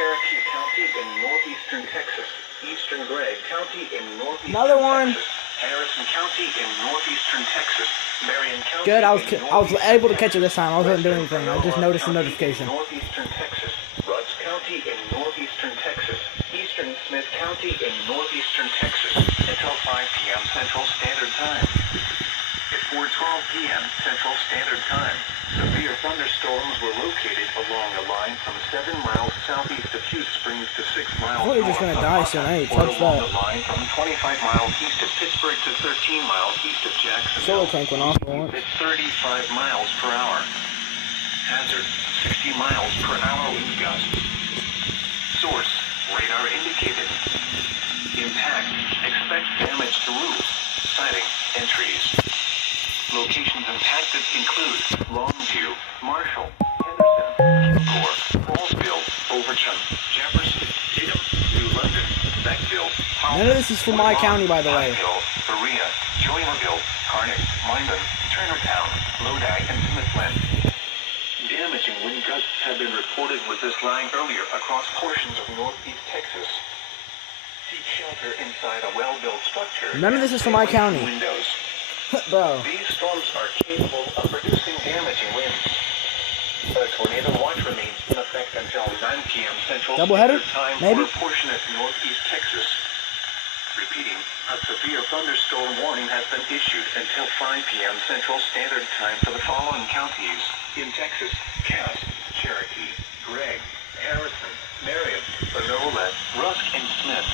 Cherokee County in northeastern Texas. Eastern Gregg County in northeastern Another one. Texas. Harrison County in northeastern Texas. Marion County. Good. I was able to catch it this time. I wasn't doing anything. I just noticed the notification. Northeastern Texas. Ruts County in northeastern Texas. Eastern Smith County in northeastern Texas until 5 p.m. Central Standard Time. At 4:12 p.m. Central Standard Time, severe thunderstorms were located along a line from 7 miles southeast of Hughes Springs to 6 miles I thought you were just gonna die soon. I ain't touched along that. the line from 25 miles east of Pittsburgh to 13 miles east of Jacksonville. Solar tank went off for once. At 35 miles per hour. Hazard, 60 miles per hour wind gusts. Source, radar indicated. Impact, expect damage to roofs, siding, and trees. Locations impacted include Longview, Marshall, Henderson, Kilgore, Hallsville, Overton, Jefferson, Tatum, New London, Beckville, None of this is from my county, by the way. Berea, Joinville, Harnick, Lyman, Turnertown, Lodi, and Smithland. Damaging wind gusts have been reported with this line earlier across portions of northeast Texas. Seek shelter inside a well-built structure. None of this is from my county. Windows. Bro. These storms are capable of producing damaging winds. A tornado watch remains in effect until 9 p.m. Central Doubleheader? Standard Time Maybe? for a portion of northeast Texas. Repeating, a severe thunderstorm warning has been issued until 5 p.m. Central Standard Time for the following counties in Texas: Cass, Cherokee, Gregg, Harrison, Marion, Panola, Rusk, and Smith.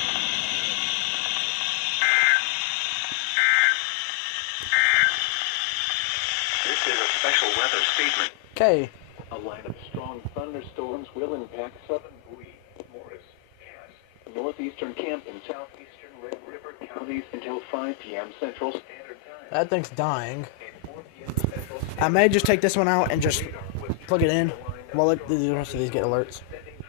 This is a special weather statement. Okay. A line of strong thunderstorms will impact southern Bowie, Morris, Cass, northeastern Camp, and southeastern Red River counties until 5 p.m. Central Standard Time. That thing's dying. And 4 p.m. Central Standard I may just take this one out and just plug it in while the rest of these get alerts.